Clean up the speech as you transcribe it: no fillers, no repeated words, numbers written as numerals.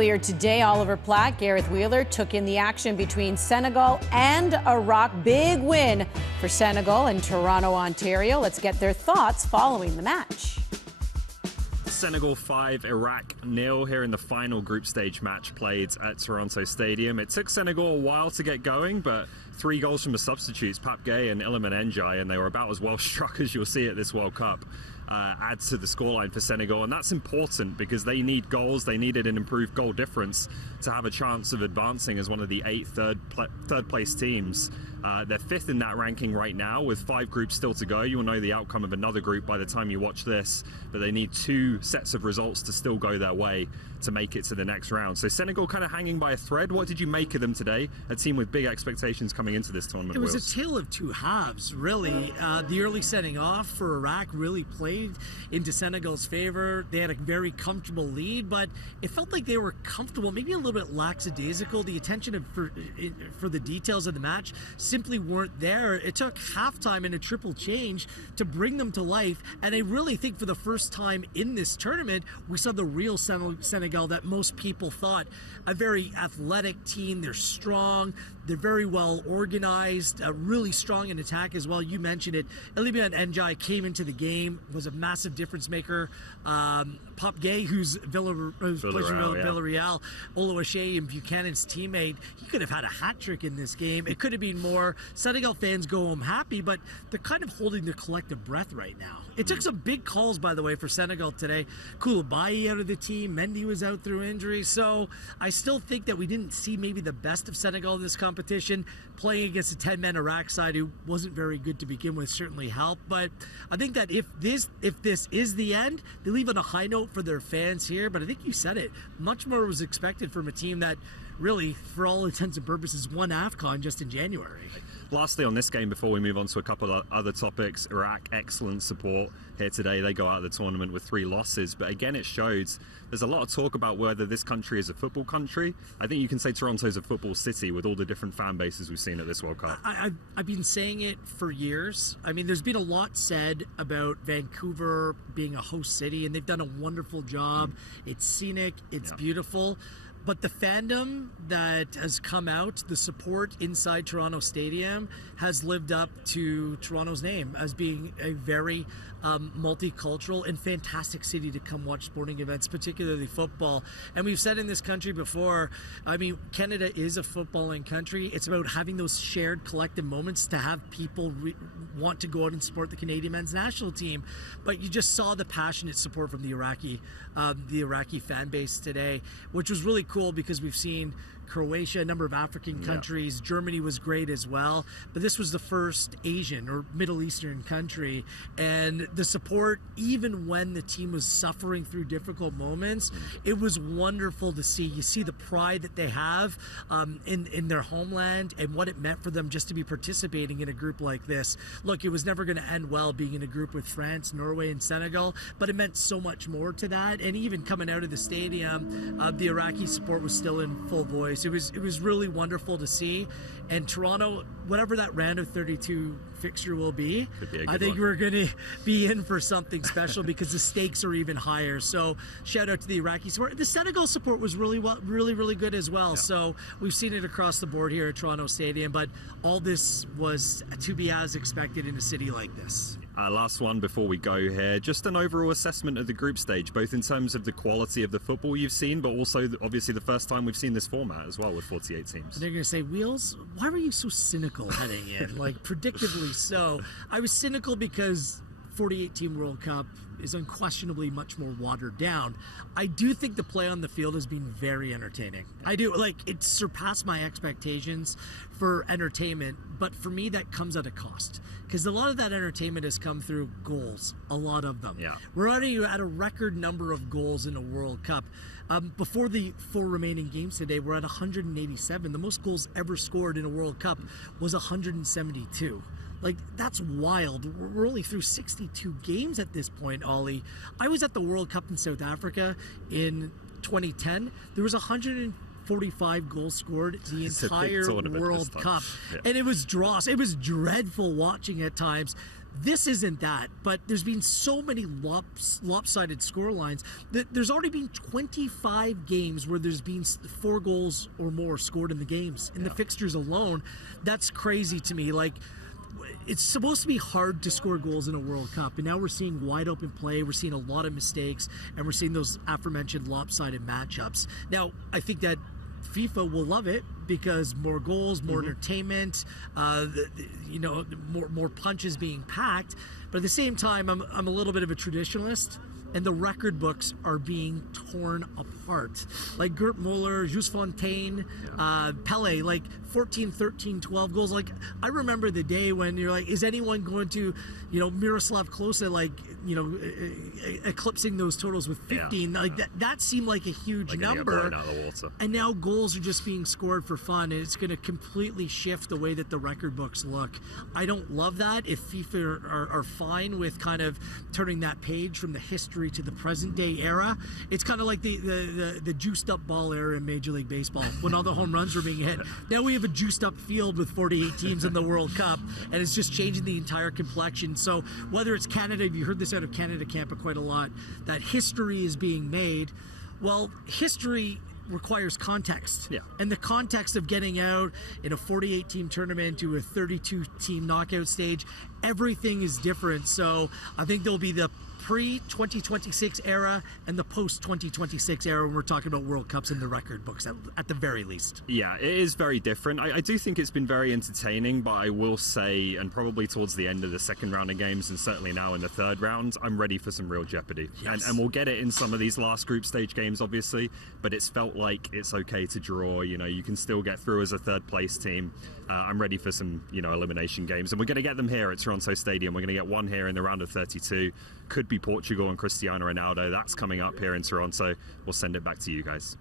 Earlier today, Oliver Platt, Gareth Wheeler took in the action between Senegal and Iraq. Big win for Senegal in Toronto, Ontario. Let's get their thoughts following the match. Senegal 5, Iraq 0 here in the final group stage match played at Toronto Stadium. It took Senegal a while to get going, but 3 goals from the substitutes, Pape Gueye and Iliman Ndiaye, and they were about as well struck as you'll see at this World Cup. Adds to the scoreline for Senegal, and that's important because they need goals. They needed an improved goal difference to have a chance of advancing as one of the 8 third place teams. They're 5th in that ranking right now with 5 groups still to go. You'll know the outcome of another group by the time you watch this, but they need 2 sets of results to still go their way to make it to the next round. So Senegal kind of hanging by a thread. What did you make of them today? A team with big expectations coming into this tournament. It was a tale of 2 halves, really. The early setting off for Iraq really played into Senegal's favor. They had a very comfortable lead, but it felt like they were comfortable, maybe a little bit lackadaisical. The attention for the details of the match simply weren't there. It took halftime and a triple change to bring them to life, and I really think for the first time in this tournament, we saw the real Senegal that most people thought. A very athletic team. They're strong. They're very well organized, really strong in attack as well. You mentioned it. Iliman Ndiaye came into the game, was a massive difference maker. Pape Gueye, who's Villarreal, Oluwaseyi and Buchanan's teammate, he could have had a hat trick in this game. It could have been more. Senegal fans go home happy, but they're kind of holding their collective breath right now. It took some big calls, by the way, for Senegal today. Koulibaly out of the team. Mendy was out through injury. So I still think that we didn't see maybe the best of Senegal in this competition. Playing against a 10-man Iraq side who wasn't very good to begin with certainly helped. But I think that if this is the end, they leave on a high note for their fans here. But I think you said it. Much more was expected from a team that really, for all intents and purposes, won AFCON just in January. Lastly on this game, before we move on to a couple of other topics, Iraq, excellent support here today. They go out of the tournament with 3 losses, but again it shows there's a lot of talk about whether this country is a football country. I think you can say Toronto's a football city with all the different fan bases we've seen at this World Cup. I've been saying it for years. I mean, there's been a lot said about Vancouver being a host city, and they've done a wonderful job. It's scenic, it's beautiful. But the fandom that has come out, the support inside Toronto Stadium has lived up to Toronto's name as being a very multicultural and fantastic city to come watch sporting events, particularly football. And we've said in this country before, I mean, Canada is a footballing country. It's about having those shared collective moments to have people want to go out and support the Canadian men's national team. But you just saw the passionate support from the Iraqi fan base today, which was really cool because we've seen Croatia, a number of African countries. Germany was great as well, but this was the first Asian or Middle Eastern country, and the support, even when the team was suffering through difficult moments, it was wonderful to see. You see the pride that they have in their homeland and what it meant for them just to be participating in a group like this. Look, it was never going to end well being in a group with France, Norway, and Senegal, but it meant so much more to that. And even coming out of the stadium, the Iraqi support was still in full voice. It was really wonderful to see. And Toronto, whatever that round of 32 fixture will be, I think we're going to be in for something special because the stakes are even higher. So shout out to the Iraqi support. The Senegal support was really good as well. So we've seen it across the board here at Toronto Stadium, but all this was to be as expected in a city like this. Last one before we go here, just an overall assessment of the group stage, both in terms of the quality of the football you've seen, but also obviously the first time we've seen this format as well with 48 teams. And they're going to say, Wheels, why were you so cynical heading in? Like, predictably so. I was cynical because 48-team World Cup is unquestionably much more watered down. I do think the play on the field has been very entertaining. I do. Like, it surpassed my expectations for entertainment, but for me that comes at a cost because a lot of that entertainment has come through goals, a lot of them. We're already at a record number of goals in a World Cup. Before the 4 remaining games today, we're at 187. The most goals ever scored in a World Cup was 172. Like, that's wild. We're only through 62 games at this point, Ollie. I was at the World Cup in South Africa in 2010. There was 150 45 goals scored the It's a big entire tournament World this time. Cup. Yeah. And it was dross. It was dreadful watching at times. This isn't that, but there's been so many lopsided scorelines that there's already been 25 games where there's been 4 goals or more scored in the games. In the fixtures alone, that's crazy to me. Like, it's supposed to be hard to score goals in a World Cup, and now we're seeing wide open play, we're seeing a lot of mistakes, and we're seeing those aforementioned lopsided matchups. Now, I think that FIFA will love it because more goals, more entertainment, more punches being packed. But at the same time, I'm a little bit of a traditionalist, and the record books are being torn apart. Like Gert Muller, Jules Fontaine, Pele, like 14, 13, 12 goals. Like, I remember the day when you're like, is anyone going to, Miroslav Klose, like, eclipsing those totals with 15? Like, that seemed like a huge number. Blown out of the water. And now goals are just being scored for fun, and it's going to completely shift the way that the record books look. I don't love that. If FIFA are fine with kind of turning that page from the history to the present day era, it's kind of like the juiced up ball era in Major League Baseball when all the home runs were being hit. Now we have a juiced up field with 48 teams in the World Cup, and it's just changing the entire complexion. So whether it's Canada, you heard this out of Canada Camp quite a lot, that history is being made. Well, history requires context. Yeah. And the context of getting out in a 48-team tournament to a 32-team knockout stage, everything is different. So I think there'll be the pre-2026 era and the post-2026 era when we're talking about World Cups in the record books, at the very least. Yeah, it is very different. I do think it's been very entertaining, but I will say, and probably towards the end of the second round of games, and certainly now in the third round, I'm ready for some real jeopardy. Yes. And we'll get it in some of these last group stage games, obviously, but it's felt like it's okay to draw. You can still get through as a third place team. I'm ready for some, elimination games, and we're going to get them here at Toronto Stadium. We're going to get one here in the round of 32. Could be Portugal and Cristiano Ronaldo. That's coming up here in Toronto. We'll send it back to you guys.